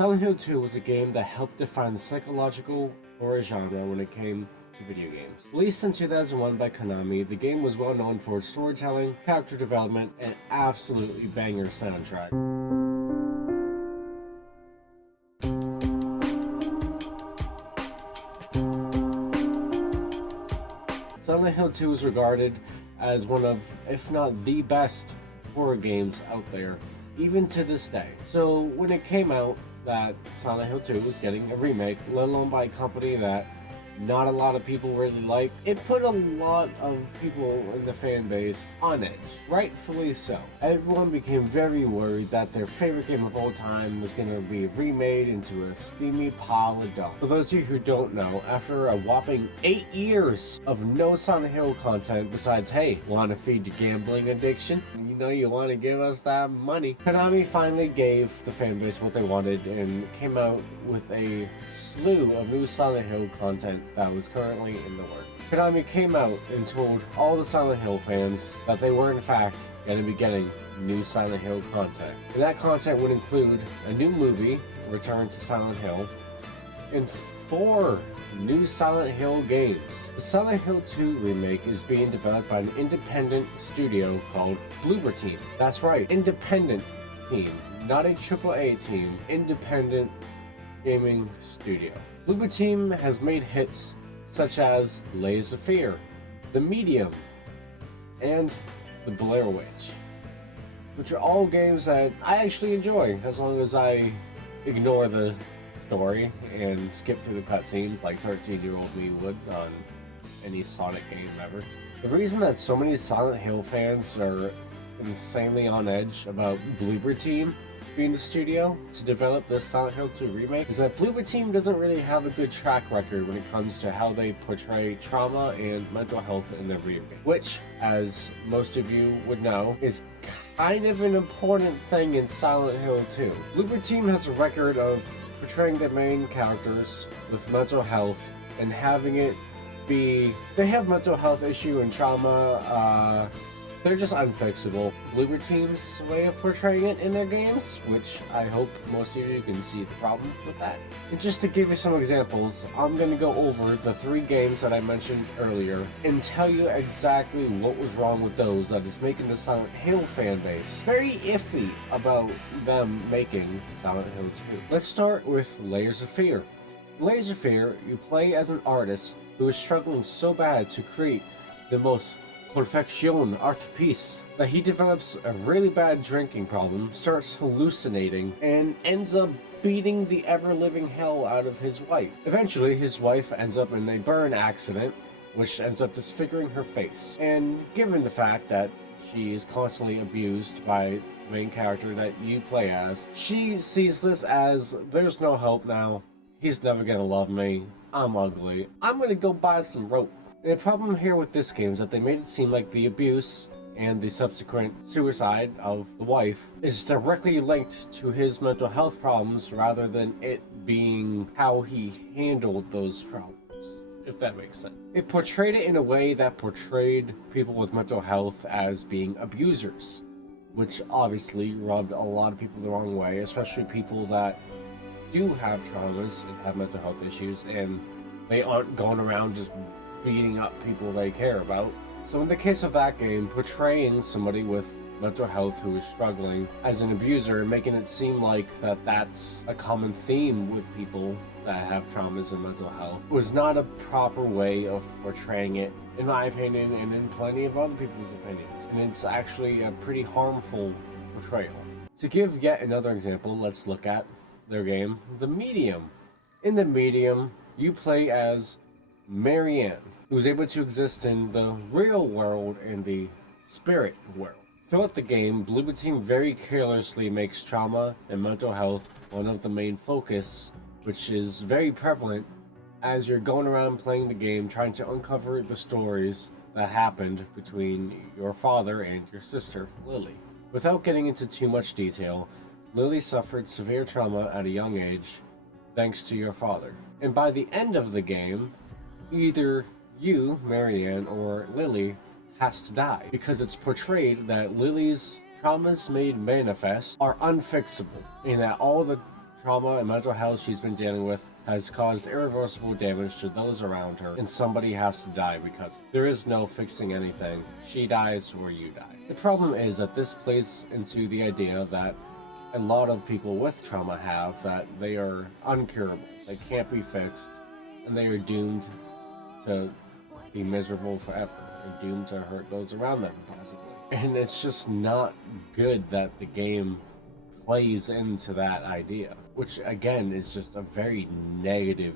Silent Hill 2 was a game that helped define the psychological horror genre when it came to video games. Released in 2001 by Konami, the game was well known for its storytelling, character development, and absolutely banger soundtrack. Silent Hill 2 is regarded as one of, if not the best, horror games out there, even to this day. So when it came out that Silent Hill 2 was getting a remake, let alone by a company that not a lot of people really like, it put a lot of people in the fan base on edge, rightfully so. Everyone became very worried that their favorite game of all time was going to be remade into a steamy pile of dung. For those of you who don't know, after a whopping 8 years of no Silent Hill content besides, hey, want to feed your gambling addiction? You know you want to give us that money. Konami finally gave the fan base what they wanted and came out with a slew of new Silent Hill content that was currently in the works. Konami came out and told all the Silent Hill fans that they were in fact going to be getting new Silent Hill content. And that content would include a new movie, Return to Silent Hill, and 4 new Silent Hill games. The Silent Hill 2 remake is being developed by an independent studio called Bloober Team. That's right, independent team, not a AAA team, independent gaming studio. Bloober Team has made hits such as Layers of Fear, The Medium, and The Blair Witch, which are all games that I actually enjoy as long as I ignore the story and skip through the cutscenes like 13-year-old me would on any Sonic game ever. The reason that so many Silent Hill fans are insanely on edge about Bloober Team being the studio to develop this Silent Hill 2 remake is that Bloober Team doesn't really have a good track record when it comes to how they portray trauma and mental health in their video game, which, as most of you would know, is kind of an important thing in Silent Hill 2. Bloober Team has a record of portraying their main characters with mental health and having it be they have mental health issue and trauma, they're just unfixable. Bloober Team's way of portraying it in their games, which I hope most of you can see the problem with that. And just to give you some examples, I'm going to go over the 3 games that I mentioned earlier and tell you exactly what was wrong with those that is making the Silent Hill fan base very iffy about them making Silent Hill 2. Let's start with Layers of Fear. Layers of Fear, you play as an artist who is struggling so bad to create the most perfection art piece that he develops a really bad drinking problem, starts hallucinating, and ends up beating the ever-living hell out of his wife. Eventually, his wife ends up in a burn accident, which ends up disfiguring her face. And given the fact that she is constantly abused by the main character that you play as, she sees this as, there's no hope now, he's never gonna love me, I'm ugly, I'm gonna go buy some rope. The problem here with this game is that they made it seem like the abuse and the subsequent suicide of the wife is directly linked to his mental health problems rather than it being how he handled those problems, if that makes sense. It portrayed it in a way that portrayed people with mental health as being abusers, which obviously rubbed a lot of people the wrong way, especially people that do have traumas and have mental health issues, and they aren't going around just beating up people they care about. So in the case of that game, portraying somebody with mental health who is struggling as an abuser, making it seem like that's a common theme with people that have traumas and mental health, was not a proper way of portraying it, in my opinion, and in plenty of other people's opinions. And it's actually a pretty harmful portrayal. To give yet another example, let's look at their game, The Medium. In The Medium, you play as Marianne, who is able to exist in the real world and the spirit world. Throughout the game, Bloober Team very carelessly makes trauma and mental health one of the main focus, which is very prevalent as you're going around playing the game trying to uncover the stories that happened between your father and your sister, Lily. Without getting into too much detail, Lily suffered severe trauma at a young age thanks to your father. And by the end of the game, either you, Marianne, or Lily has to die, because it's portrayed that Lily's traumas made manifest are unfixable, and that all the trauma and mental health she's been dealing with has caused irreversible damage to those around her, and somebody has to die because there is no fixing anything. She dies or you die. The problem is that this plays into the idea that a lot of people with trauma have, that they are uncurable, they can't be fixed, and they are doomed to be miserable forever, and doomed to hurt those around them, possibly. And it's just not good that the game plays into that idea, which again is just a very negative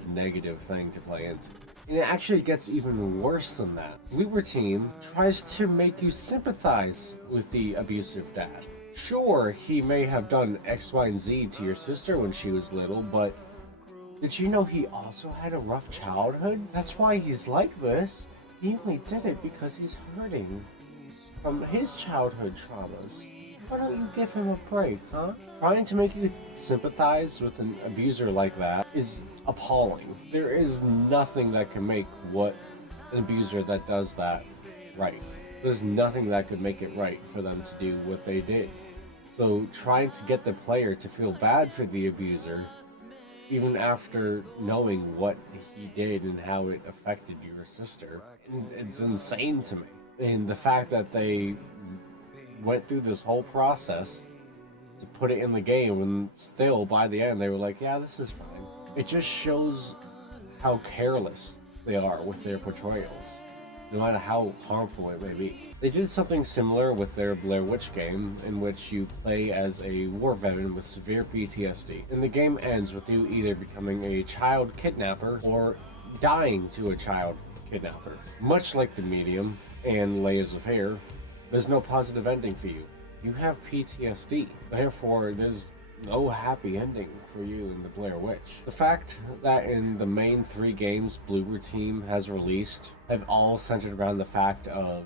thing to play into. And it actually gets even worse than that. Bloober Team tries to make you sympathize with the abusive dad. Sure, he may have done X, Y, and Z to your sister when she was little, but did you know he also had a rough childhood? That's why he's like this. He only did it because he's hurting from his childhood traumas. Why don't you give him a break, huh? Trying to make you sympathize with an abuser like that is appalling. There is nothing that can make what an abuser that does that right. There's nothing that could make it right for them to do what they did. So trying to get the player to feel bad for the abuser, even after knowing what he did and how it affected your sister, it's insane to me. And the fact that they went through this whole process to put it in the game, and still by the end they were like, yeah, this is fine. It just shows how careless they are with their portrayals, no matter how harmful it may be. They did something similar with their Blair Witch game, in which you play as a war veteran with severe PTSD, and the game ends with you either becoming a child kidnapper or dying to a child kidnapper. Much like The Medium and Layers of Hair, there's no positive ending for you. You have PTSD. Therefore, there's no happy ending for you in the Blair Witch. The fact that in the main 3 games Bloober Team has released have all centered around the fact of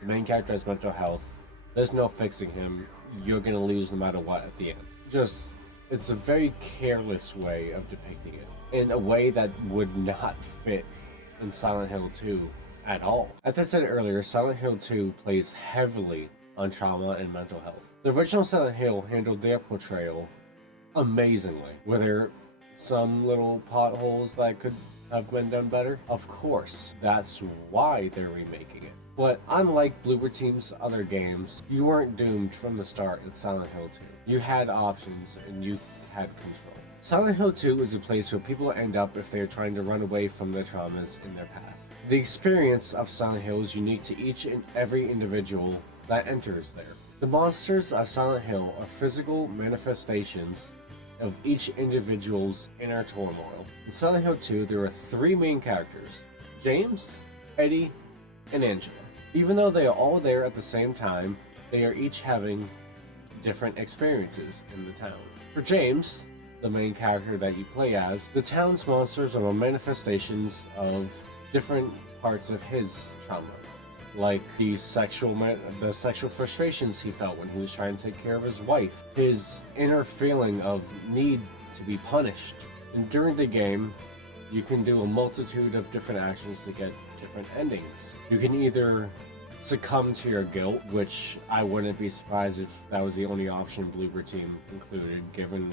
the main character has mental health, there's no fixing him, you're gonna lose no matter what at the end. Just, it's a very careless way of depicting it, in a way that would not fit in Silent Hill 2 at all. As I said earlier, Silent Hill 2 plays heavily on trauma and mental health. The original Silent Hill handled their portrayal amazingly. Were there some little potholes that could have been done better? Of course, that's why they're remaking it. But unlike Bloober Team's other games, you weren't doomed from the start in Silent Hill 2. You had options and you had control. Silent Hill 2 is a place where people end up if they're trying to run away from their traumas in their past. The experience of Silent Hill is unique to each and every individual that enters there. The monsters of Silent Hill are physical manifestations of each individual's inner turmoil. In Silent Hill 2, there are 3 main characters: James, Eddie, and Angela. Even though they are all there at the same time, they are each having different experiences in the town. For James, the main character that you play as, the town's monsters are manifestations of different parts of his trauma, like the sexual frustrations he felt when he was trying to take care of his wife, his inner feeling of need to be punished. And during the game, you can do a multitude of different actions to get different endings. You can either succumb to your guilt, which I wouldn't be surprised if that was the only option Bloober Team included, given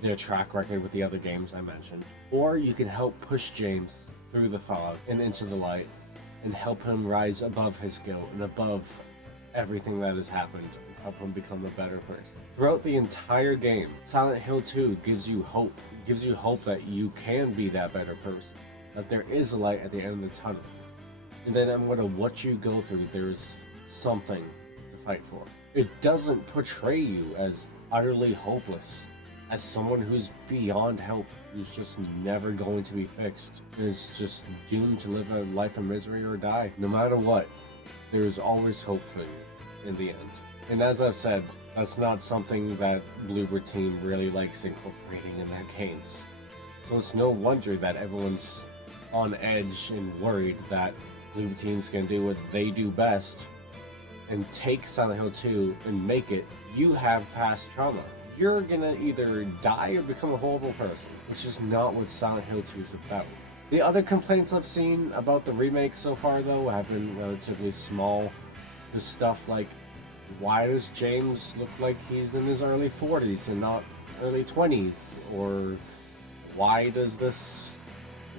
their track record with the other games I mentioned. Or you can help push James through the fog and into the light, and help him rise above his guilt and above everything that has happened, and help him become a better person. Throughout the entire game, Silent Hill 2 gives you hope. It gives you hope that you can be that better person, that there is a light at the end of the tunnel. And then no matter what you go through, there's something to fight for. It doesn't portray you as utterly hopeless, as someone who's beyond help, who's just never going to be fixed, is just doomed to live a life of misery or die. No matter what, there's always hope for you in the end. And as I've said, that's not something that Bloober Team really likes incorporating in their games. So it's no wonder that everyone's on edge and worried that Bloober Team's gonna do what they do best and take Silent Hill 2 and make it, you have past trauma. You're gonna either die or become a horrible person, which is not what Silent Hill 2 is about. The other complaints I've seen about the remake so far, though, have been relatively small. There's stuff like, why does James look like he's in his early 40s and not early 20s? Or why does this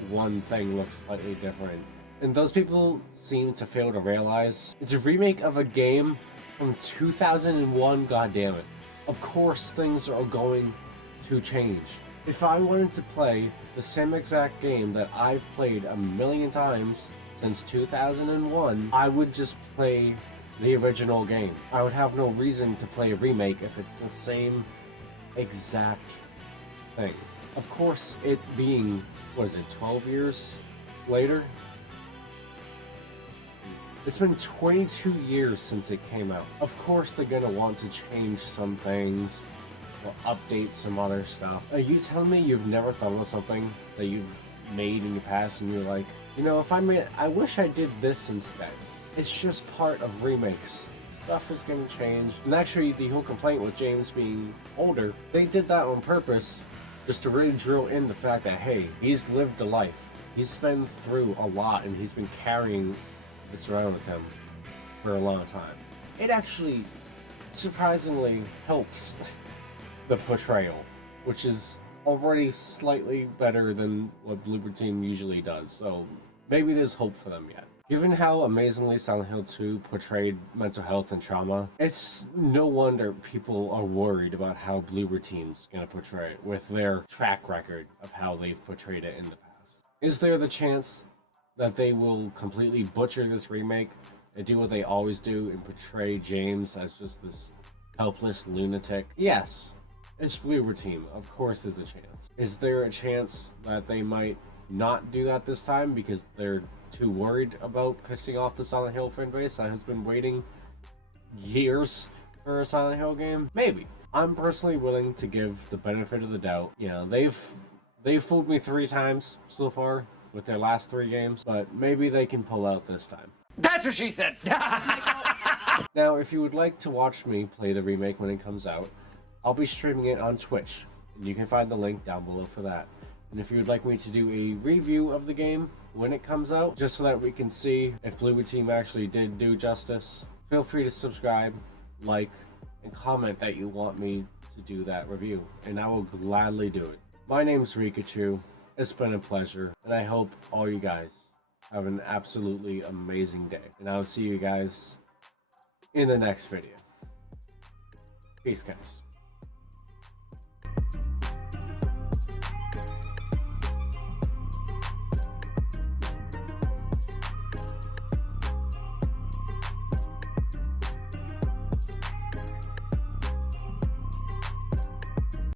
one thing look slightly different? And those people seem to fail to realize it's a remake of a game from 2001, goddammit. Of course things are going to change. If I wanted to play the same exact game that I've played a million times since 2001, I would just play the original game. I would have no reason to play a remake if it's the same exact thing. Of course, it being, what is it, 12 years later? It's been 22 years since it came out. Of course they're gonna want to change some things, or update some other stuff. Are you telling me you've never thought of something that you've made in the past and you're like, you know, I wish I did this instead. It's just part of remakes. Stuff is gonna change. And actually, the whole complaint with James being older, they did that on purpose, just to really drill in the fact that, hey, he's lived a life. He's been through a lot and he's been carrying this around with him for a long time. It actually surprisingly helps the portrayal, which is already slightly better than what Bloober Team usually does, so maybe there's hope for them yet. Given how amazingly Silent Hill 2 portrayed mental health and trauma, it's no wonder people are worried about how Bloober Team's gonna portray it with their track record of how they've portrayed it in the past. Is there the chance that they will completely butcher this remake and do what they always do and portray James as just this helpless lunatic? Yes, it's Bloober Team. Of course there's a chance. Is there a chance that they might not do that this time because they're too worried about pissing off the Silent Hill fanbase that has been waiting years for a Silent Hill game? Maybe. I'm personally willing to give the benefit of the doubt. You know, they've fooled me 3 times so far with their last 3 games, but maybe they can pull out this time. That's what she said! Now, if you would like to watch me play the remake when it comes out, I'll be streaming it on Twitch, and you can find the link down below for that. And if you would like me to do a review of the game when it comes out, just so that we can see if Bloober Team actually did do justice, feel free to subscribe, like, and comment that you want me to do that review, and I will gladly do it. My name's Rikachu. It's been a pleasure, and I hope all you guys have an absolutely amazing day. And I'll see you guys in the next video. Peace, guys.